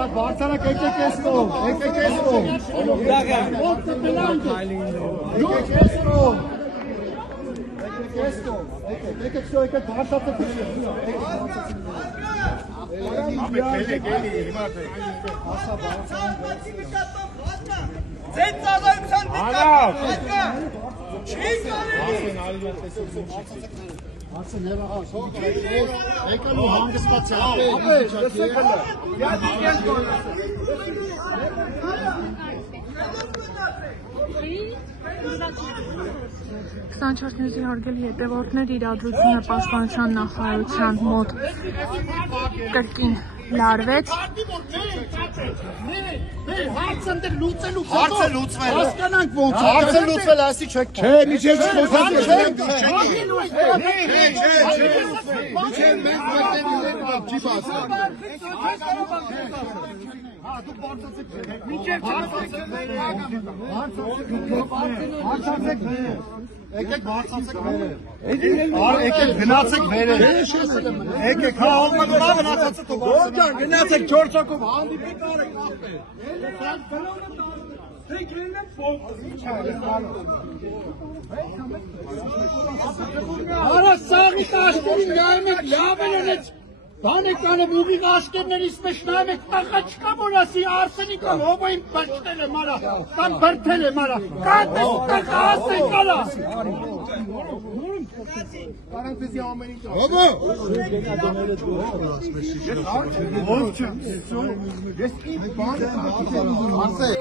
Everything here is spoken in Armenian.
Բարձարակ եկեք ես կողմ, եկեք ես կողմ։ Եկեք բարձացեք։ Ձեր ծառայության դիտարկը չի կարելի։ Եկալու հանգստված է։ 24 նյութի հարգելի հետևորդներ, իրադրությունը պաշտպանության նախարարության մոտ կրկին լարվեց։ Հարցը լուծվել է։ Հասկանանք ոնց է։ Հարցը լուծվել է, ասի չեք։ Չէ, միջև չխոսանք։ Միջև մենք մտնում չի բացել։ Դու բարձացեք։ Միջև հարցացեք։ Եկեք բարձացեք վերև։ Եկեք գնացեք վերև։ Եկեք հա ալմանը գնացածը դու բարձր։ Գնացեք 4 հոգով հանդիպեք արեք ապե։ Արա սաղի տաշտուրին նայում եք լավ են ունեց բանեք անեմ ուղիղ աշկերներից մեջ նայում եք տղա չկա որ ասի Արսենիկը հովային պաշտել եմ արա կամ բրդել եմ արա կատես տղա ասեք արա Paranthezi ամենից Հովո Ո՞վ չէ Ես իմ բանը ասեք